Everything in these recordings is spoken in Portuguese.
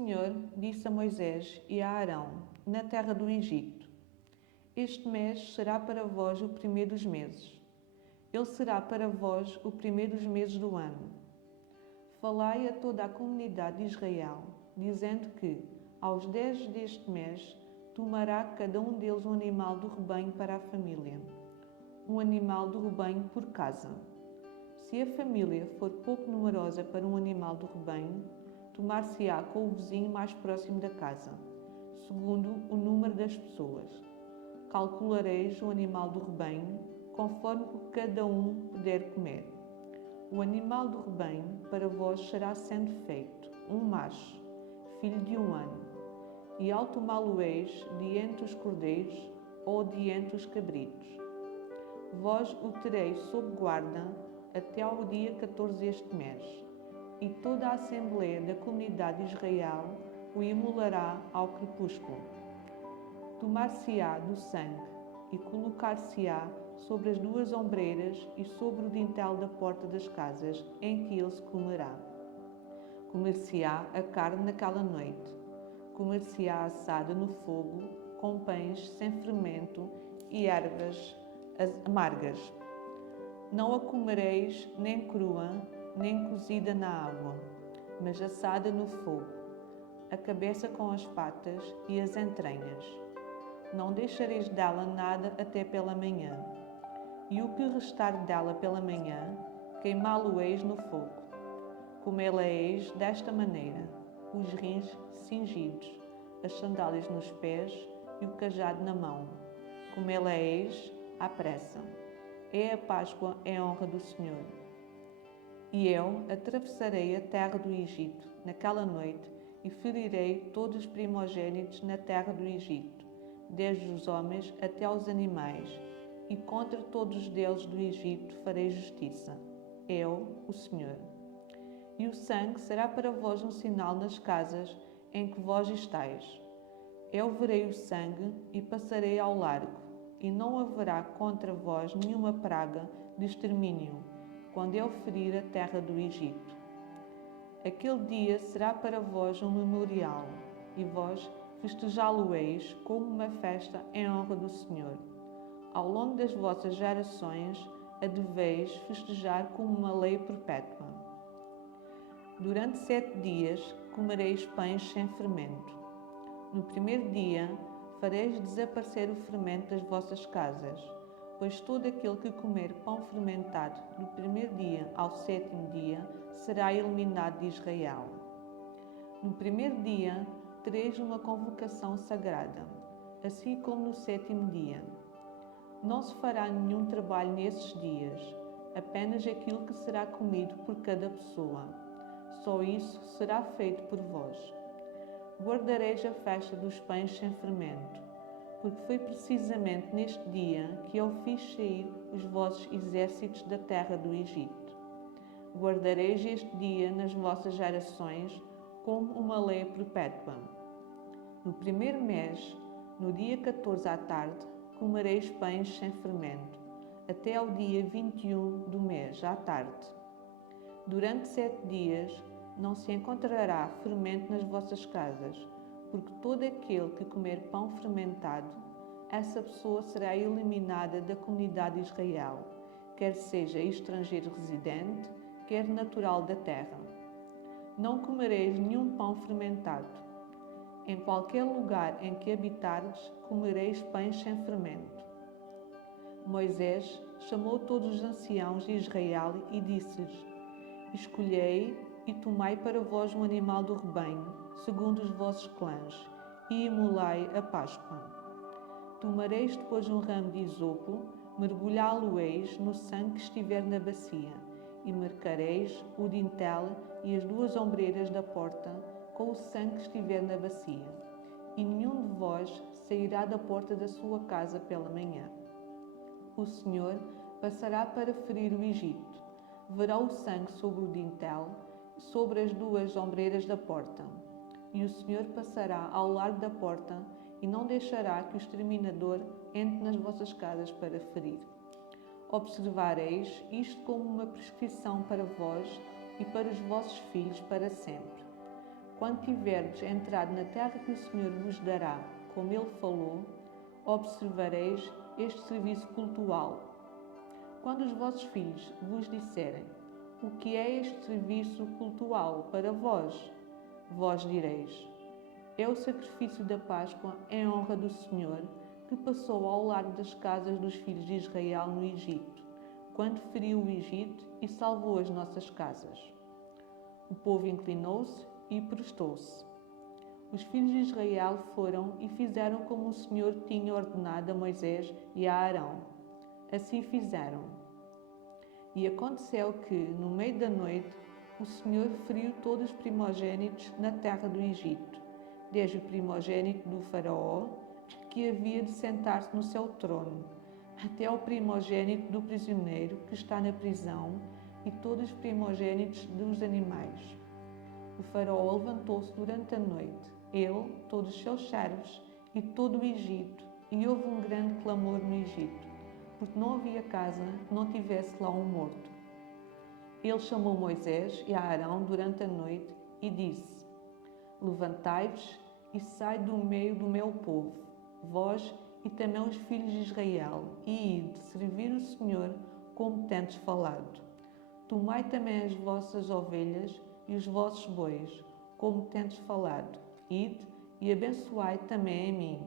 Senhor disse a Moisés e a Arão, na terra do Egito: Este mês será para vós o primeiro dos meses. Ele será para vós o primeiro dos meses do ano. Falai a toda a comunidade de Israel, dizendo que, aos 10 deste mês, tomará cada um deles um animal do rebanho para a família, um animal do rebanho por casa. Se a família for pouco numerosa para um animal do rebanho, tomar-se-á com o vizinho mais próximo da casa, segundo o número das pessoas. Calculareis o animal do rebanho, conforme cada um puder comer. O animal do rebanho para vós será sendo feito, um macho, filho de 1 ano, e ao tomá-lo-eis de entre os cordeiros ou de entre os cabritos. Vós o tereis sob guarda até ao dia 14 deste mês, e toda a Assembleia da Comunidade de Israel o imolará ao crepúsculo. Tomar-se-á do sangue e colocar-se-á sobre as 2 ombreiras e sobre o dintel da porta das casas em que ele se comerá. Comer-se-á a carne naquela noite. Comer-se-á assada no fogo, com pães sem fermento e ervas amargas. Não a comereis nem crua, nem cozida na água, mas assada no fogo, a cabeça com as patas e as entranhas. Não deixareis dela nada até pela manhã. E o que restar dela pela manhã, queimá-lo-eis no fogo. Comê-la-eis desta maneira, os rins cingidos, as sandálias nos pés e o cajado na mão. Comê-la-eis à pressa. É a Páscoa em honra do Senhor. E eu atravessarei a terra do Egito naquela noite e ferirei todos os primogênitos na terra do Egito, desde os homens até aos animais, e contra todos os deuses do Egito farei justiça. Eu, o Senhor. E o sangue será para vós um sinal nas casas em que vós estáis. Eu verei o sangue e passarei ao largo, e não haverá contra vós nenhuma praga de extermínio, quando eu ferir a terra do Egito. Aquele dia será para vós um memorial, e vós festejá-lo-eis como uma festa em honra do Senhor. Ao longo das vossas gerações, a deveis festejar como uma lei perpétua. Durante 7 dias comereis pães sem fermento. No primeiro dia fareis desaparecer o fermento das vossas casas, pois todo aquele que comer pão fermentado do primeiro dia ao 7º dia será eliminado de Israel. No primeiro dia tereis uma convocação sagrada, assim como no 7º dia. Não se fará nenhum trabalho nesses dias, apenas aquilo que será comido por cada pessoa. Só isso será feito por vós. Guardareis a festa dos pães sem fermento, porque foi precisamente neste dia que eu fiz sair os vossos exércitos da terra do Egito. Guardareis este dia nas vossas gerações como uma lei perpétua. No primeiro mês, no dia 14 à tarde, comereis pães sem fermento, até ao dia 21 do mês, à tarde. Durante 7 dias não se encontrará fermento nas vossas casas, porque todo aquele que comer pão fermentado, essa pessoa será eliminada da comunidade de Israel, quer seja estrangeiro residente, quer natural da terra. Não comereis nenhum pão fermentado. Em qualquer lugar em que habitardes, comereis pães sem fermento. Moisés chamou todos os anciãos de Israel e disse-lhes: Escolhei e tomai para vós um animal do rebanho, segundo os vossos clãs, e imolai a Páscoa. Tomareis depois um ramo de isopo, mergulhá-lo-eis no sangue que estiver na bacia, e marcareis o dintel e as 2 ombreiras da porta com o sangue que estiver na bacia. E nenhum de vós sairá da porta da sua casa pela manhã. O Senhor passará para ferir o Egito. Verá o sangue sobre o dintel, sobre as 2 ombreiras da porta. E o Senhor passará ao largo da porta e não deixará que o exterminador entre nas vossas casas para ferir. Observareis isto como uma prescrição para vós e para os vossos filhos para sempre. Quando tiverdes entrado na terra que o Senhor vos dará, como Ele falou, observareis este serviço cultual. Quando os vossos filhos vos disserem: o que é este serviço cultual para vós? Vós direis: é o sacrifício da Páscoa em honra do Senhor, que passou ao largo das casas dos filhos de Israel no Egito, quando feriu o Egito e salvou as nossas casas. O povo inclinou-se e prostou-se. Os filhos de Israel foram e fizeram como o Senhor tinha ordenado a Moisés e a Arão. Assim fizeram. E aconteceu que, no meio da noite, o Senhor feriu todos os primogênitos na terra do Egito, desde o primogênito do faraó, que havia de sentar-se no seu trono, até ao primogênito do prisioneiro que está na prisão e todos os primogênitos dos animais. O faraó levantou-se durante a noite, ele, todos os seus servos e todo o Egito, e houve um grande clamor no Egito, porque não havia casa que não tivesse lá um morto. Ele chamou Moisés e Arão durante a noite e disse: levantai-vos e sai do meio do meu povo, vós e também os filhos de Israel, e ide servir o Senhor como tendes falado. Tomai também as vossas ovelhas e os vossos bois, como tendes falado. Ide e abençoai também a mim.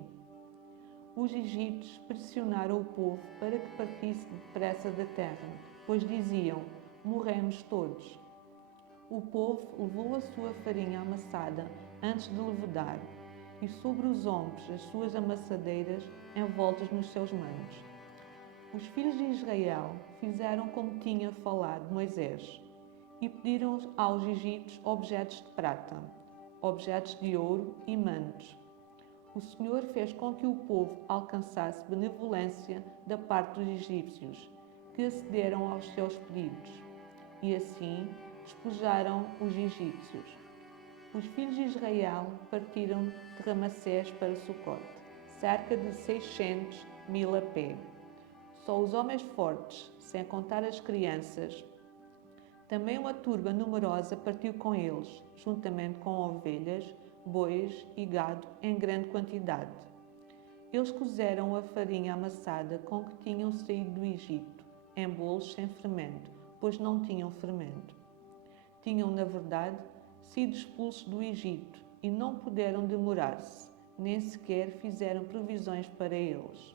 Os egípcios pressionaram o povo para que partisse depressa da terra, pois diziam: morremos todos. O povo levou a sua farinha amassada antes de levedar, e sobre os ombros as suas amassadeiras envoltas nos seus manos. Os filhos de Israel fizeram como tinha falado Moisés, e pediram aos egípcios objetos de prata, objetos de ouro e mantos. O Senhor fez com que o povo alcançasse benevolência da parte dos egípcios, que acederam aos seus pedidos, e assim despojaram os egípcios. Os filhos de Israel partiram de Ramassés para Sucote, cerca de 600.000 a pé. Só os homens fortes, sem contar as crianças. Também uma turba numerosa partiu com eles, juntamente com ovelhas, bois e gado em grande quantidade. Eles cozeram a farinha amassada com que tinham saído do Egito, em bolos sem fermento, pois não tinham fermento. Tinham, na verdade, sido expulsos do Egito e não puderam demorar-se, nem sequer fizeram provisões para eles.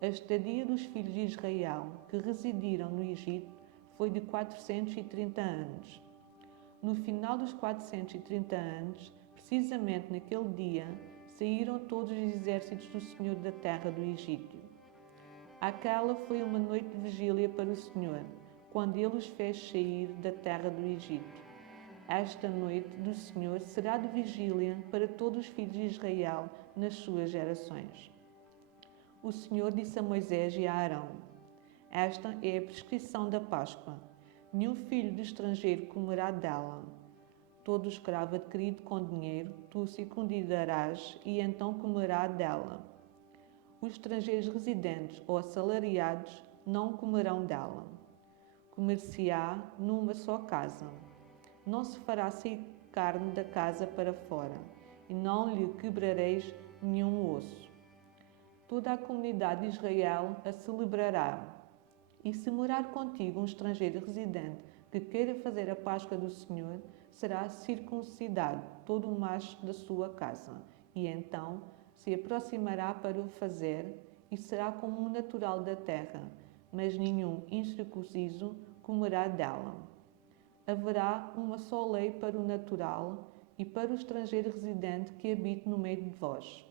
A estadia dos filhos de Israel, que residiram no Egito, foi de 430 anos. No final dos 430 anos, precisamente naquele dia, saíram todos os exércitos do Senhor da terra do Egito. Aquela foi uma noite de vigília para o Senhor, quando Ele os fez sair da terra do Egito. Esta noite do Senhor será de vigília para todos os filhos de Israel nas suas gerações. O Senhor disse a Moisés e a Arão: esta é a prescrição da Páscoa. Nenhum filho de estrangeiro comerá dela. Todo escravo adquirido com dinheiro, tu circundarás e então comerá dela. Os estrangeiros residentes ou assalariados não comerão dela. Comer-se-á numa só casa. Não se fará sair carne da casa para fora, e não lhe quebrareis nenhum osso. Toda a comunidade de Israel a celebrará. E se morar contigo um estrangeiro residente que queira fazer a Páscoa do Senhor, será circuncidado todo o macho da sua casa, e então se aproximará para o fazer, e será como um natural da terra, mas nenhum incircunciso comerá dela. Haverá uma só lei para o natural e para o estrangeiro residente que habite no meio de vós.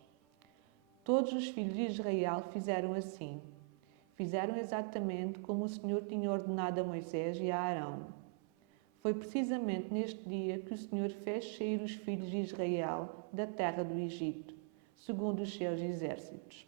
Todos os filhos de Israel fizeram assim. Fizeram exatamente como o Senhor tinha ordenado a Moisés e a Arão. Foi precisamente neste dia que o Senhor fez sair os filhos de Israel da terra do Egito, segundo os seus exércitos.